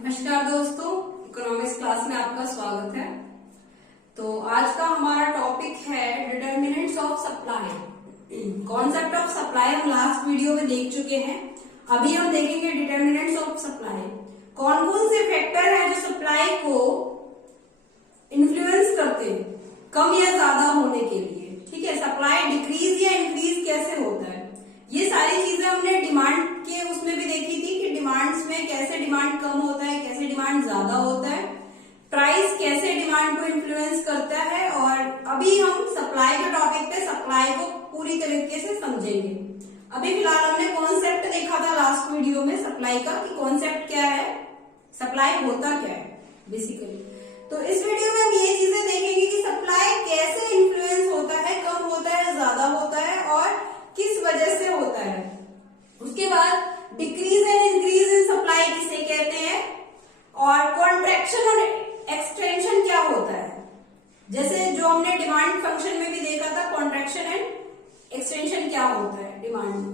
नमस्कार दोस्तों, economics class में आपका स्वागत है। तो आज का हमारा टॉपिक है determinants of supply. Concept of supply हम लास्ट वीडियो में देख चुके हैं। अभी हम देखेंगे डिटर्मिनेंट्स ऑफ सप्लाई। कौन कौन से फैक्टर हैं जो सप्लाई को इन्फ्लुएंस करते हैं कम या ज्यादा होने के लिए। ठीक है, सप्लाई डिक्रीज या इंक्रीज कैसे होता है, ये सारी चीजें हमने डिमांड के उसमें भी देखी थी कि डिमांड्स में कैसे डिमांड कम होता है, कैसे डिमांड ज्यादा होता है, प्राइस कैसे डिमांड को इन्फ्लुएंस करता है। और अभी हम सप्लाई के टॉपिक पे सप्लाई को पूरी तरीके से समझेंगे। अभी फिलहाल हमने कॉन्सेप्ट देखा था लास्ट वीडियो में सप्लाई का कि कॉन्सेप्ट क्या है, सप्लाई होता क्या है बेसिकली। तो इस वीडियो में हम ये चीजें देखेंगे कि सप्लाई कैसे इन्फ्लुएंस होता है, कम होता है, ज्यादा होता है और किस वजह से होता है। उसके बाद decrease and increase in supply किसे कहते हैं और कॉन्ट्रैक्शन और एक्सटेंशन क्या होता है। जैसे जो हमने डिमांड फंक्शन में भी देखा था, कॉन्ट्रैक्शन एंड एक्सटेंशन क्या होता है डिमांड में,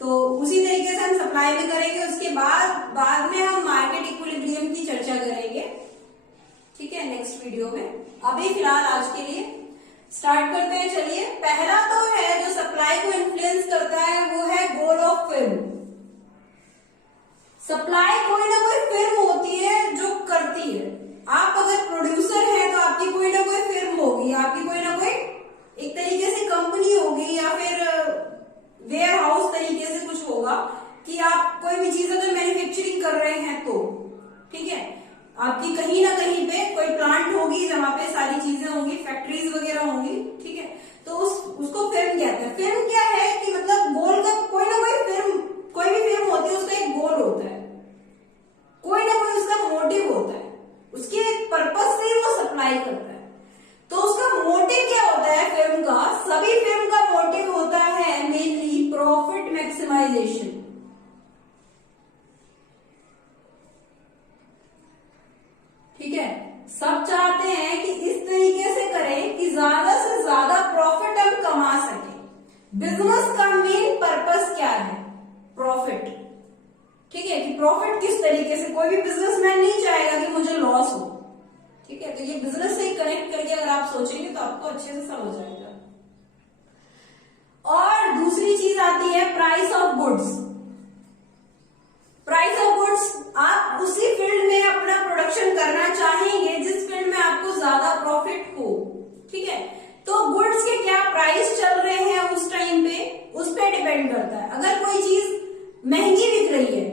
तो उसी तरीके से हम सप्लाई में करेंगे। उसके बाद में हम मार्केट इक्विलिब्रियम की चर्चा करेंगे, ठीक है, नेक्स्ट वीडियो में। अभी फिलहाल आज के लिए स्टार्ट करते हैं। चलिए, पहला तो है जो सप्लाई को इन्फ्लुएंस करता है वो है गोल ऑफ फिल्म। सप्लाई कोई ना कोई फिल्म होती है जो करती है। आप अगर प्रोड्यूसर हैं तो आपकी कोई ना कोई फिल्म होगी, आपकी कोई ना कोई एक तरीके से कंपनी होगी या फिर वेयर हाउस तरीके से कुछ होगा कि आप कोई भी चीज अगर मैन्युफैक्चरिंग कर रहे हैं तो, ठीक है, आपकी कहीं ना कहीं पे कोई प्लांट होगी जहां पे सारी चीजें होंगी, फैक्ट्रीज वगैरह होंगी, ठीक है, तो उसको फिल्म कहते हैं। फिल्म क्या है कि मतलब गोल का कोई ना कोई फिल्म, कोई भी फिल्म होती है उसका एक गोल होता है, कोई ना कोई उसका मोटिव होता है, उसके पर्पज से वो सप्लाई करता है। तो उसका मोटिव क्या होता है फिल्म का, सभी फिल्म का मोटिव होता है मेनली प्रॉफिट मैक्सिमाइजेशन। ठीक है, सब चाहते हैं कि इस तरीके से करें कि ज्यादा से ज्यादा प्रॉफिट हम कमा सके। बिजनेस का मेन पर्पस क्या है, प्रॉफिट। ठीक है, कि प्रॉफिट किस तरीके से, कोई भी बिजनेसमैन नहीं चाहेगा कि मुझे लॉस हो। ठीक है, तो ये बिजनेस से कनेक्ट करके अगर आप सोचेंगे तो आपको अच्छे से समझ आएगा। और दूसरी चीज आती है price of goods. Price of goods, आप उसी फील्ड में अपना प्रोडक्शन करना चाहेंगे जिस फील्ड में आपको ज्यादा प्रॉफिट हो। ठीक है, तो गुड्स के क्या प्राइस चल रहे हैं उस टाइम पे, उस पे डिपेंड करता है। अगर कोई चीज महंगी बिक रही है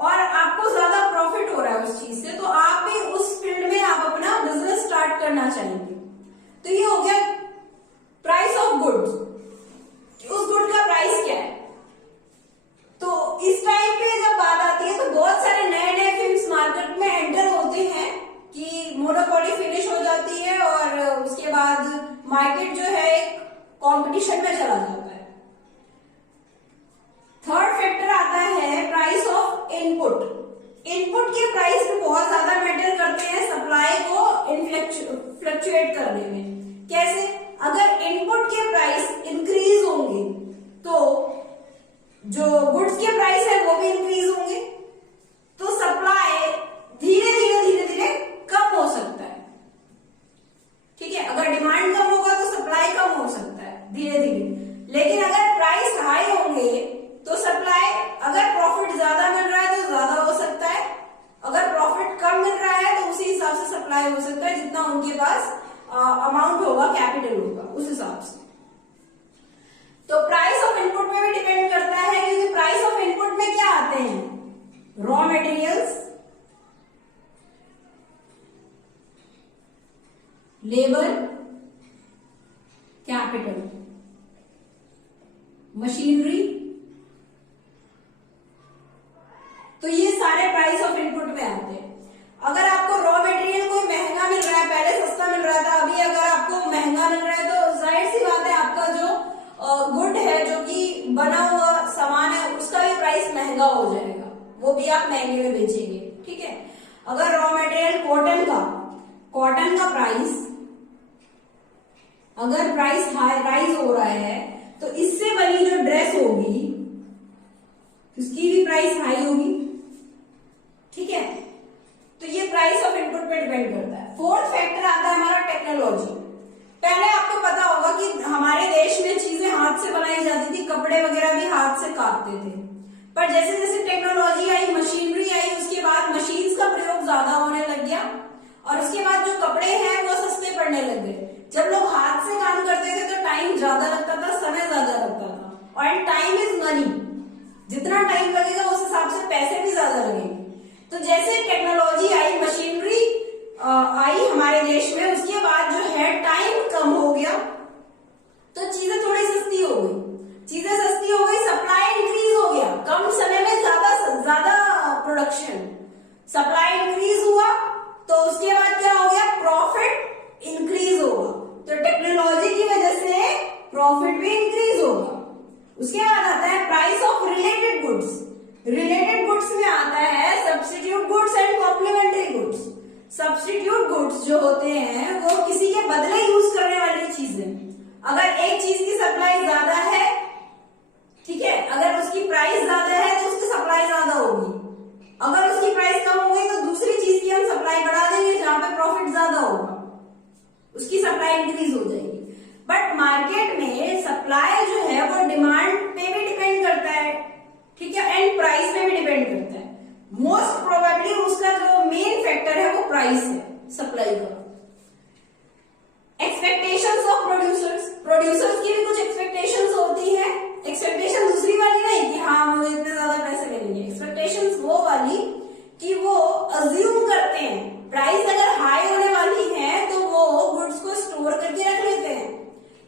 और आपको ज्यादा प्रॉफिट हो रहा है उस चीज से, तो आप भी उस फील्ड में आप अपना बिजनेस स्टार्ट करना चाहेंगे। तो ये हो गया प्राइस ऑफ गुड्स, उस गुड का प्राइस क्या है। तो इस टाइम पे जब बात आती है तो बहुत सारे नए नए फिल्म्स मार्केट में एंटर होते हैं कि मोनोपोली फिनिश हो जाती है और उसके बाद मार्केट जो है एक कंपटीशन में चला जाता है। थर्ड फैक्टर आता है प्राइस ऑफ इनपुट। इनपुट के प्राइस भी बहुत ज्यादा मैटर करते हैं सप्लाई को फ्लक्चुएट करने में। कैसे, अगर इनपुट के प्राइस इंक्रीज होंगे तो जो गुड्स के प्राइस है वो भी इंक्रीज होंगे, तो सप्लाई धीरे धीरे कम हो सकता है। ठीक है, अगर डिमांड कम होगा तो सप्लाई कम हो सकता है धीरे धीरे। लेकिन अगर प्राइस हाई होंगे तो सप्लाई, अगर प्रॉफिट ज्यादा मिल रहा है तो ज्यादा हो सकता है, अगर प्रॉफिट कम मिल रहा है तो उसी हिसाब से सप्लाई हो सकता है, जितना उनके पास अमाउंट होगा, कैपिटल होगा, उस हिसाब से। तो प्राइस ऑफ इनपुट में भी डिपेंड करता है, क्योंकि प्राइस ऑफ इनपुट में क्या आते हैं, raw materials, labour, capital, machinery. तो ये सारे प्राइस ऑफ इनपुट में आते हैं। अगर आपको रॉ मटेरियल कोई महंगा मिल रहा है, पहले सस्ता मिल रहा था, अभी अगर आपको महंगा मिल रहा है तो जाहिर सी बात है आपका जो गुड है, जो कि बना हुआ सामान है, उसका भी प्राइस महंगा हो जाएगा, वो भी आप महंगे में बेचेंगे। ठीक है, अगर रॉ मटेरियल कॉटन का प्राइस, अगर प्राइस राइज हो रहा है तो इससे बनी जो ड्रेस होगी उसकी भी प्राइस हाई होगी। ठीक है, डिपेंड करता है। फोर्थ फैक्टर आता है हमारा टेक्नोलॉजी। पहले आपको पता होगा कि हमारे देश में चीजें हाथ से बनाई जाती थी, कपड़े वगैरह भी हाथ से काटते थे, पर जैसे जैसे टेक्नोलॉजी आई, मशीनरी आई, उसके बाद मशीन्स का प्रयोग ज्यादा होने लग गया और उसके बाद जो कपड़े हैं वो सस्ते पड़ने लग गए। जब लोग हाथ से काम करते थे तो टाइम ज्यादा लगता था, समय ज्यादा लगता था, और टाइम इज मनी, जितना टाइम लगेगा उस हिसाब से पैसे भी ज्यादा लगेंगे। तो जैसे टेक्नोलॉजी आई, मशीनरी आई हमारे देश में, उसके बाद जो है टाइम कम हो गया तो चीजें थोड़ी सस्ती हो गई। चीजें सस्ती हो गई, सप्लाई इंक्रीज हो गया, कम समय में ज्यादा प्रोडक्शन, सप्लाई इंक्रीज हुआ तो उसके बाद क्या हो गया, प्रॉफिट इंक्रीज होगा। तो टेक्नोलॉजी की वजह से प्रॉफिट भी इंक्रीज होगा। उसके बाद आता है price of related goods. Related goods में आता है substitute goods and complementary goods. Substitute goods जो होते हैं वो किसी के बदले यूज करने वाली चीजें। अगर एक चीज की सप्लाई ज्यादा है, ठीक है, अगर उसकी प्राइस ज्यादा है तो उसकी सप्लाई ज्यादा होगी। अगर उसकी प्राइस कम हो गई तो दूसरी चीज की हम सप्लाई बढ़ा देंगे जहां पे प्रॉफिट ज्यादा होगा, उसकी सप्लाई इंक्रीज हो जाएगी। बट मार्केट में सप्लाई जो है वो डिमांड पे भी डिपेंड करता है, ठीक है, एंड प्राइस पे भी डिपेंड करता है। मोस्ट प्रोबेबली उसका जो मेन फैक्टर है वो प्राइस है, सप्लाई का। एक्सपेक्टेशंस ऑफ प्रोड्यूसर्स, प्रोड्यूसर्स की भी कुछ एक्सपेक्टेशंस होती है। एक्सपेक्टेशन दूसरी वाली नहीं कि हाँ मुझे इतने ज्यादा पैसे मिलेंगे, एक्सपेक्टेशंस वो वाली कि वो अज्यूम करते हैं प्राइस अगर हाई होने वाली है तो वो गुड्स को स्टोर करके रख लेते हैं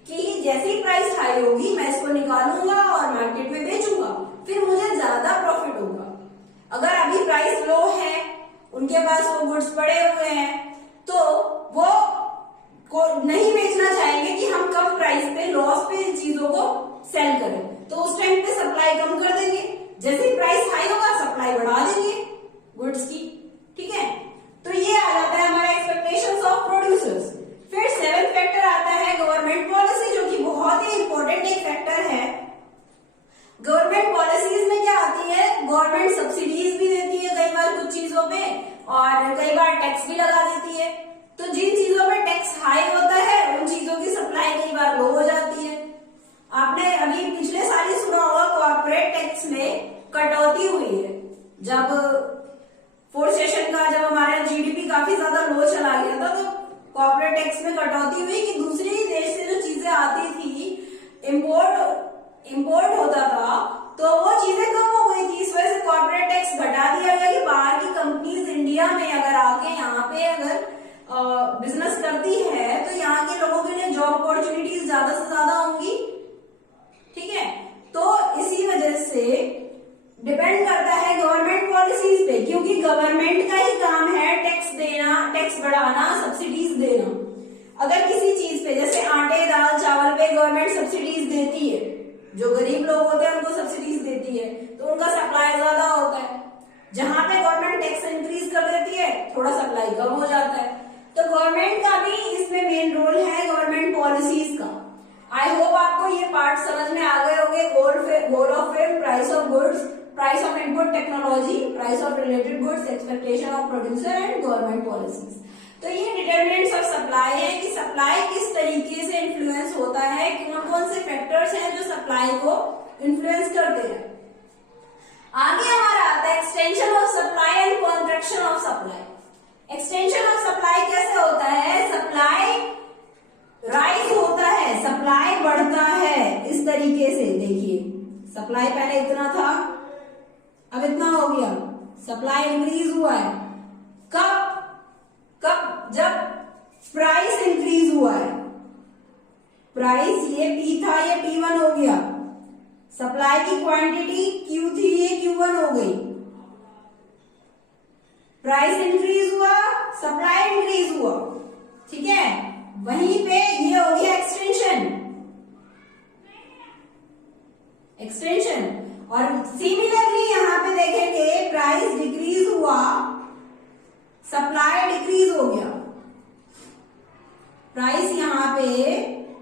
कि जैसे ही प्राइस हाई होगी मैं इसको निकालूंगा और मार्केट में बेचूंगा, फिर मुझे ज्यादा प्रॉफिट होगा। अगर अभी प्राइस लो है, उनके पास वो गुड्स पड़े हुए हैं, तो वो को नहीं बेचना चाहेंगे कि हम कम प्राइस पे, लॉस पे इन चीजों को सेल करें, तो उस टाइम पे सप्लाई कम कर देंगे। जैसे ही प्राइस हाई होगा सप्लाई बढ़ा देंगे गुड्स की, ठीक है। तो ये आ जाता है हमारा एक्सपेक्टेशंस ऑफ प्रोड्यूसर्स। फिर सेवेंथ फैक्टर आता है गवर्नमेंट पॉलिसी, जो कि बहुत ही इंपॉर्टेंट एक फैक्टर है। गवर्नमेंट पॉलिसीज में क्या आती है, गवर्नमेंट सब्सिडीज भी देती है कई बार कुछ चीजों पे, और कई बार टैक्स भी लगा देती है। तो जिन चीजों पे टैक्स हाई होता है उन चीजों की सप्लाई कई बार लो हो जाती है। आपने अभी पिछले साल ही सुना होगा कॉर्पोरेट टैक्स में कटौती हुई है। जब फोर्थ सेशन का जब हमारा जीडीपी काफी ज्यादा लो चला गया था तो कॉर्पोरेट टैक्स में कटौती हुई कि दूसरे ही देश से जो चीजें आती थी, इम्पोर्ट होता था, तो वो चीजें कम हो गई थी। इस वजह से कॉर्पोरेट टैक्स घटा दिया गया कि बाहर की कंपनीज इंडिया में अगर आके यहाँ पे अगर बिजनेस करती है तो यहाँ के लोगों के लिए जॉब अपॉर्चुनिटीज ज्यादा से ज्यादा होंगी, ठीक है। तो इसी वजह से डिपेंड करता है गवर्नमेंट पॉलिसीज पे, क्योंकि गवर्नमेंट का ही काम है टैक्स देना, टैक्स बढ़ाना, सब्सिडीज देना। अगर किसी चीज पे जैसे आटे, दाल, चावल पे गवर्नमेंट सब्सिडीज देती है, जो गरीब लोग होते हैं उनको सब्सिडीज देती है, तो उनका सप्लाई ज्यादा होता है। जहां पे गवर्नमेंट टैक्स इंक्रीज कर देती है थोड़ा सप्लाई कम हो जाता है। तो गवर्नमेंट का भी इसमें मेन रोल है, गवर्नमेंट पॉलिसीज का। आई होप आपको ये पार्ट समझ में आ गए होंगे। Goal of fame, price of goods, price of input technology, price of related goods, expectation of producer and government policies. तो ये डिटरमिनेंट्स ऑफ सप्लाई है कि सप्लाई किस तरीके से इन्फ्लुएंस होता है, कौन कौन से फैक्टर्स हैं जो सप्लाई को इन्फ्लुएंस करते हैं। आगे हमारा आता है extension of supply and contraction of supply. Extension of supply कैसे होता है, सप्लाई राइज होता है, सप्लाई बढ़ता है। इस तरीके से देखिए, सप्लाई पहले इतना था, अब इतना हो गया, सप्लाई इंक्रीज हुआ है। कब? जब प्राइस इंक्रीज हुआ है। प्राइस ये P था, ये P1 हो गया। सप्लाई की क्वांटिटी Q थी, ये Q1 हो गई। प्राइस इंक्रीज हुआ, सप्लाई इंक्रीज हुआ, ठीक है। वहीं पे ये हो गया एक्सटेंशन। और सिमिलरली यहां पे देखेंगे प्राइस डिक्रीज हुआ, सप्लाई डिक्रीज हो गया। प्राइस यहाँ पे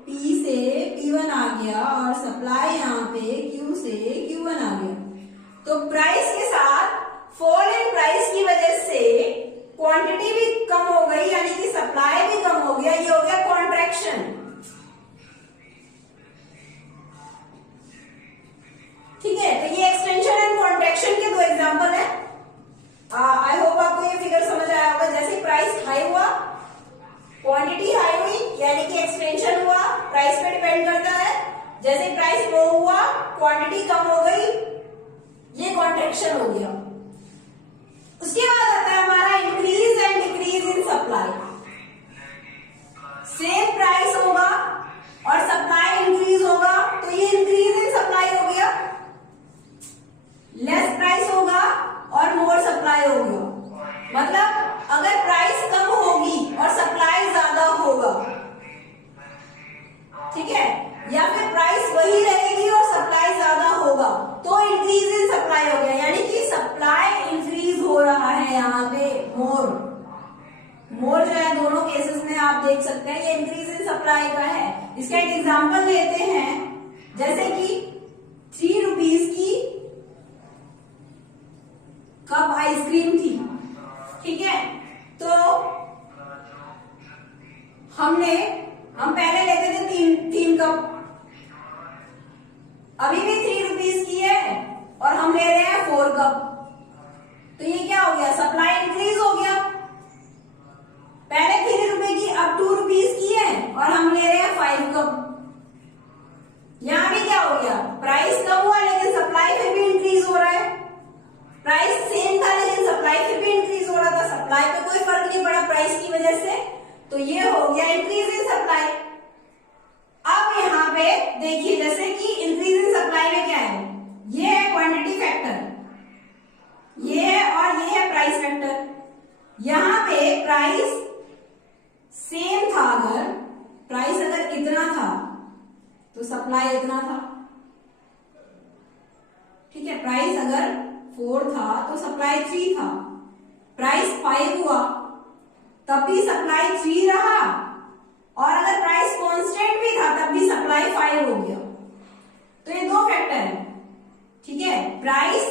P से P1 आ गया और सप्लाई यहाँ पे Q से Q1 आ गया। तो प्राइस के साथ फॉल इन प्राइस की वजह से क्वांटिटी भी कम हो गई सप्लाई भी कम हो गया, ये हो गया कॉन्ट्रैक्शन। ठीक है, तो ये एक्सटेंशन एंड कॉन्ट्रैक्शन के दो एग्जांपल है। आई होप आपको ये फिगर समझ आया होगा। जैसे प्राइस हाई हुआ, क्वांटिटी हाई हुई, यानी कि एक्सटेंशन हुआ, प्राइस पे डिपेंड करता है। जैसे प्राइस लो हुआ, क्वांटिटी कम हो गई, ये कॉन्ट्रैक्शन हो गया। उसके बाद आता है हमारा increase and decrease in supply. Same price होगा और सप्लाई इंक्रीज होगा, तो ये इंक्रीज इन सप्लाई हो गया। लेस प्राइस होगा और मोर सप्लाई हो गया। मतलब अगर प्राइस कम होगी और सप्लाई ज्यादा होगा, ठीक है, या फिर प्राइस वही रहेगी और सप्लाई ज्यादा होगा, तो इंक्रीज इन सप्लाई हो गया, यानी कि सप्लाई इंक्रीज हो रहा है। यहाँ पे मोर जो है दोनों केसेस में आप देख सकते हैं ये इंक्रीज इन सप्लाई का है। इसका एक एग्जांपल लेते हैं, जैसे कि 3 रुपीज की कप आइसक्रीम थी, ठीक है, तो हम पहले लेते थे तीन कप, अभी भी 3 रुपीज की है और हम ले रहे हैं 4 कप, तो ये क्या हो गया, सप्लाई इंक्रीज हो गया। पहले 3 रुपए की अब 2 रुपीज की है और हम ले रहे हैं 5 कप। यहां भी क्या हो गया, प्राइस कम हुआ लेकिन सप्लाई फिर भी इंक्रीज हो रहा है। प्राइस सेम था लेकिन सप्लाई फिर भी इंक्रीज हो रहा था, सप्लाई पे कोई फर्क नहीं पड़ा प्राइस की वजह से, तो ये हो गया इंक्रीज इन सप्लाई। अब यहाँ पे देखिए, जैसे कि इंक्रीज इन सप्लाई में क्या है, ये है क्वांटिटी फैक्टर, ये है और ये है प्राइस फैक्टर। यहाँ पे प्राइस सेम था, अगर प्राइस अगर इतना था तो सप्लाई इतना था, ठीक है, प्राइस अगर 4 था तो सप्लाई 3 था। प्राइस 5 हुआ तब भी सप्लाई 3 रहा, और अगर प्राइस कांस्टेंट भी था तब भी सप्लाई 5 हो गया। तो ये 2 फैक्टर है, ठीक है, प्राइस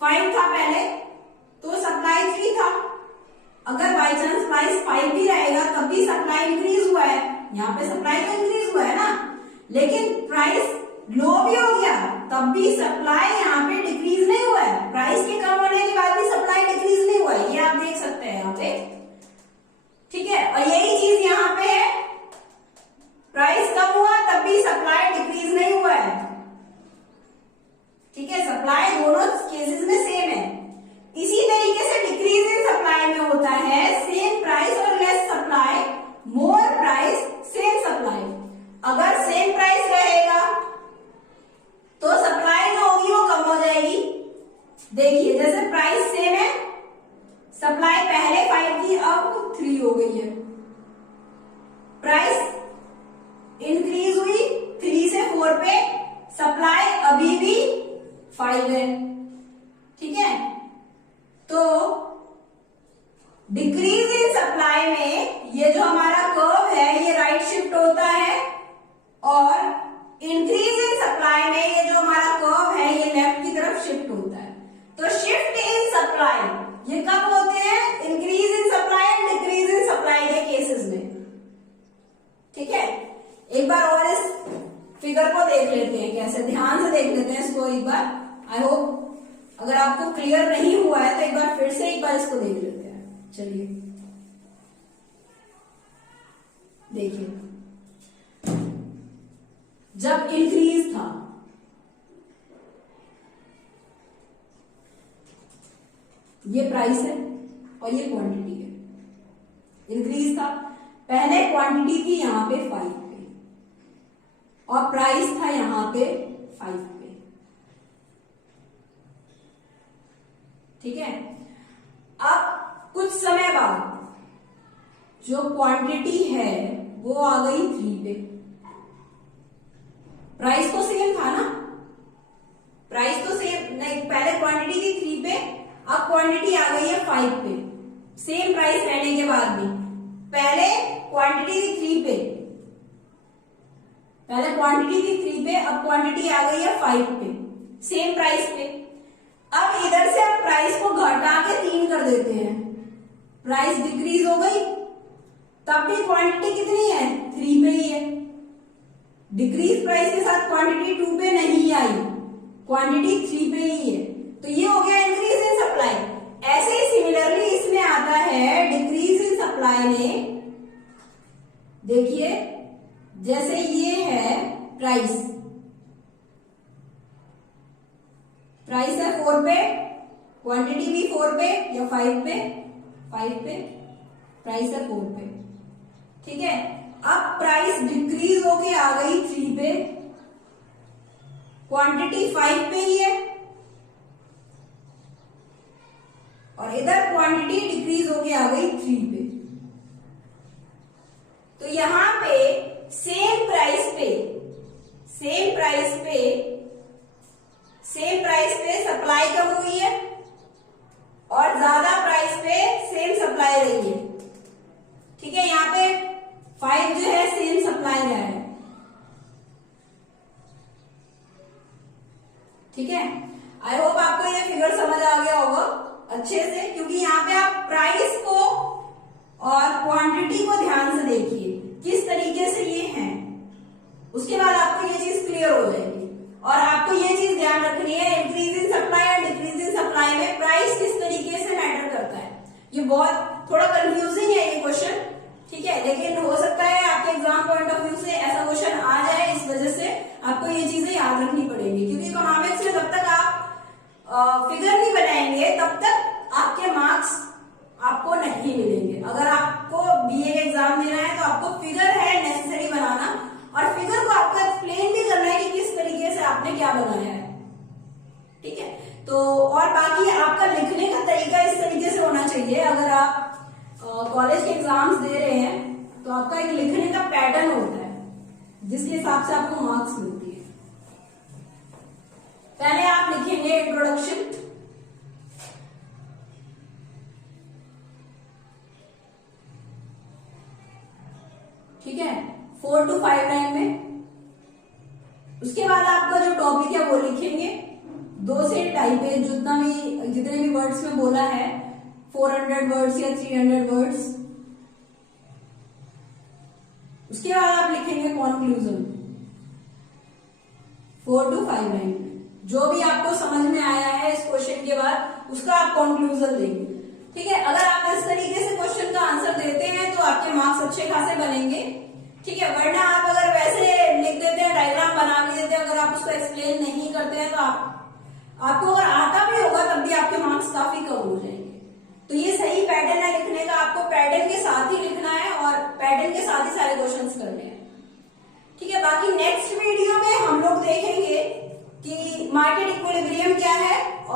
5 था पहले तो सप्लाई 3 था, अगर बाई चांस प्राइस 5 भी रहेगा तब भी सप्लाई इंक्रीज हुआ है, यहाँ पे सप्लाई तो इंक्रीज हुआ है ना, लेकिन प्राइस लो भी हो गया तब भी सप्लाई यहाँ पे डिक्रीज नहीं हुआ है। प्राइस के कम होने के बाद भी सप्लाई डिक्रीज नहीं हुआ है, ये आप देख सकते हैं यहाँ पे, ठीक है। और यही चीज यहाँ पे है, प्राइस कम हुआ तब भी सप्लाई डिक्रीज नहीं हुआ है, ठीक है, सप्लाई दोनों केसेस में सेम है। इसी तरीके से डिक्रीज इन सप्लाई में होता है सेम प्राइस और लेस सप्लाई, मोर प्राइस सेम सप्लाई। अगर सेम प्राइस रहेगा तो सप्लाई जो होगी वो कम हो जाएगी। देखिए, जैसे प्राइस सेम है, सप्लाई पहले 5 थी अब 3 हो गई है, प्राइस इंक्रीज हुई 3 से 4 पे, सप्लाई अभी भी 5 है, ठीक है। तो डिक्रीज इन सप्लाई में ये जो हमारा कर्व है ये राइट शिफ्ट होता है, और इंक्रीज इन सप्लाई में ये जो हमारा कर्व है ये लेफ्ट की तरफ शिफ्ट होता है। तो शिफ्ट इन सप्लाई ये कब होते हैं, increase in supply and decrease in supply के केसेस में, ठीक है। एक बार और इस फिगर को देख लेते हैं, कैसे ध्यान से देख लेते हैं इसको एक बार। आई होप अगर आपको क्लियर नहीं हुआ है तो एक बार फिर से एक बार इसको देख लेते हैं। चलिए देखिए, जब इंक्रीज था ये प्राइस है और ये क्वांटिटी है, इंक्रीज था, पहले क्वांटिटी थी यहां पे 5 पे और प्राइस था यहां पे 5 पे, ठीक है। अब कुछ समय बाद जो क्वांटिटी है वो आ गई 3 पे, प्राइस तो सेम था ना, प्राइस तो सेम नहीं, पहले क्वांटिटी थी 3 पे, अब क्वांटिटी आ गई है 5 पे, सेम प्राइस रहने के बाद भी। पहले क्वांटिटी थी 3 पे, पहले क्वांटिटी थी 3 पे, अब क्वांटिटी आ गई है 5 पे, सेम प्राइस पे। अब इधर से हम प्राइस को घटा के 3 कर देते हैं, प्राइस डिक्रीज हो गई तब भी क्वांटिटी कितनी है, 3 पे ही है। डिक्रीज प्राइस के साथ क्वांटिटी 2 पे नहीं आई, क्वांटिटी 3 पे ही है, तो ये हो गया इंक्रीज इन सप्लाई। ऐसे ही सिमिलरली इसमें आता है डिक्रीज इन सप्लाई में, देखिए जैसे ये है प्राइस, प्राइस है 4 पे, क्वांटिटी भी 4 पे या 5 पे, 5 पे, प्राइस है 4 पे, ठीक है। अब प्राइस डिक्रीज होके आ गई 3 पे, क्वांटिटी 5 पे ही है, और इधर क्वांटिटी डिक्रीज होके आ गई 3 पे। तो यहां पे सेम प्राइस पे, सेम प्राइस पे, सेम प्राइस पे सप्लाई कम हुई है और ज्यादा प्राइस पे सेम सप्लाई रही है, ठीक है। यहाँ पे 5 जो है सेम सप्लाई रहा है, ठीक है। आई होप आपको ये फिगर समझ आ गया होगा अच्छे से, क्योंकि यहाँ पे आप प्राइस को और क्वांटिटी को ध्यान से देखिए किस तरीके से ये है, उसके बाद आपको ये चीज क्लियर हो जाएगी। और आपको ये चीज ध्यान रखनी है, इंक्रीज इन सप्लाई और डिक्रीज इन सप्लाई में प्राइस किस तरीके से मैटर करता है। ये बहुत थोड़ा कंफ्यूजिंग है ये क्वेश्चन, ठीक है, लेकिन हो सकता है आपके एग्जाम पॉइंट ऑफ व्यू से ऐसा क्वेश्चन आ जाए, इस वजह से आपको ये चीजें याद रखनी पड़ेगी, क्योंकि इकोनॉमिक्स में जब तक आप फिगर नहीं बनाएंगे तब तक आपके मार्क्स आपको नहीं मिलेंगे। अगर आपको बीए का एग्जाम देना है तो आपको फिगर है नेसेसरी बनाना, और फिगर को आपको एक्सप्लेन भी करना है कि किस तरीके से आपने क्या बनाया है, ठीक है। तो और बाकी आपका लिखने का तरीका इस तरीके से होना चाहिए। अगर आप कॉलेज के एग्जाम्स दे रहे हैं तो आपका एक लिखने का पैटर्न होता है जिसके हिसाब से आपको मार्क्स मिलती है। पहले आप लिखेंगे इंट्रोडक्शन, ठीक है, 4 to 5 लाइन में। उसके बाद आपका जो टॉपिक है वो लिखेंगे 2 से 2.5 पेज, जितने भी वर्ड्स में बोला है, 400 वर्ड्स या 300 वर्ड्स। उसके बाद आप लिखेंगे कंक्लूजन 4 to 5 लाइन में। जो भी आपको समझ में आया है इस क्वेश्चन के बाद उसका आप कंक्लूजन देंगे, ठीक है। अगर आप इस तरीके से क्वेश्चन का आंसर देते हैं तो आपके मार्क्स अच्छे खासे बनेंगे, ठीक है। वरना आप अगर वैसे लिख देते हैं, डायग्राम बना भी देते हैं, अगर आप उसको एक्सप्लेन नहीं करते हैं तो आपको अगर आता भी होगा तब भी आपके मार्क्स काफी कम हो जाएंगे। तो ये सही पैटर्न है लिखने का, आपको पैटर्न के साथ ही लिखना है और पैटर्न के साथ ही सारे क्वेश्चंस करने हैं।